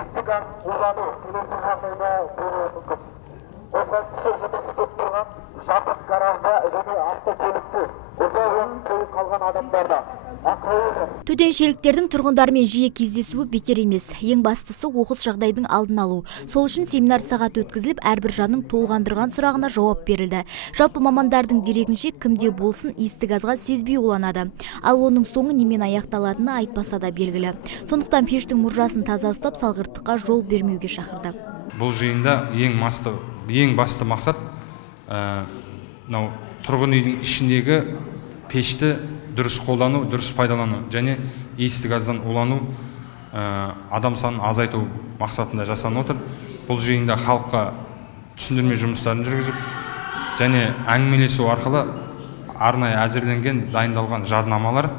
Истік газ улану келесі жағдайда болуы мүмкін. Қозғалтқышы жұмыс істеп тұрған жабық гаражда және автокөлікте ұзақ уақыт бойы қалған адамдарда ақылы. Төтеншеліктердің тұрғындармен жиі кездесуі бекер емес. Ең бастысы оқыс жағдайдың алдын алу. Сол үшін семинар сағат өткізіліп, әрбір жанның толғандырған сұрағына жауап берілді. Жалпы мамандардың дерегінше кімде болсын иісті газға сезбей уланады. Ал оның соңы немен аяқталатыны айтпаса да белгілі. Сондықтан пештің мұржасын таза ұстап, салғырттыққа жол бермеуге шақырды. Бұл жиында ең басты мақсат тұрғын үйдің ішіндегі пешті дұрыс қолдану, дұрыс пайдалану және иісті газдан улану адам санын азайту мақсатында жасалып отыр. Бұл жиында халыққа түсіндірме жұмыстарын жүргізіп және әңгімелесу арқылы арнайы әзірленген, дайындалған жадынамалар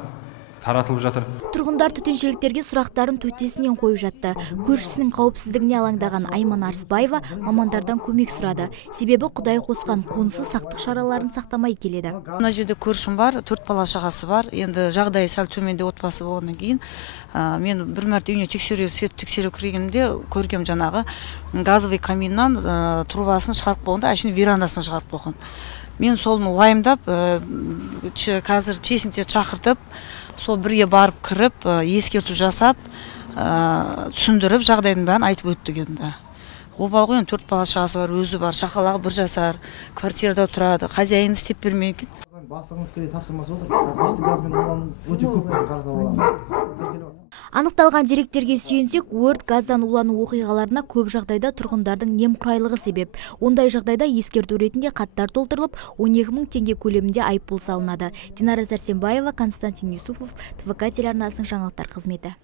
таратылып жатыр. Тұрғындар төтеншеліктерге сұрақтарын төтесінен қойып жатты. Көршісінің қауіпсіздігіне алаңдаған Айман Арысбаева мамандардан көмек сұрады. Себебі Құдай қосқан қонысы сақтық шараларын сақтамай келеді. Мына жерде көршім бар, 4 бала шағасы бар. Енді жағдайы сәл төменде отбасы болғаннан кейін мен бір мәрте үйіне свет тексеру кіргенімде көргем жаңағы газовый каминнан трубасын шығарып болғанда, әшейін верандасын шығарып болған. Мен солны уайымдап, қазір чесінде шақыртып, сол бірге барып кіріп, ескерту жасап, түсіндіріп, жағдайдың бәрін айтып өттік енді. Обал ғой, 4 бала шағасы бар, өзі бар, шақалағы 1 жасар, квартирада тұрады, хозяин істеп бермейді. Бастығымыз тікелей тапсырмасы отыр. Иісті газбен улану өте көп біз қарата боламыз. Анықталған деректерге сүйенсек, өрт газдан улану оқиғаларына көп жағдайда тұрғындардың немқұрайлығы себеп. Ондай жағдайда ескерту ретінде хаттар толтырылып, 12 000 теңге көлемінде айыппұл салынады. Динара Сәрсенбаева, Константин Юсупов, ТВК телеарнасының жаңалықтар қызметі.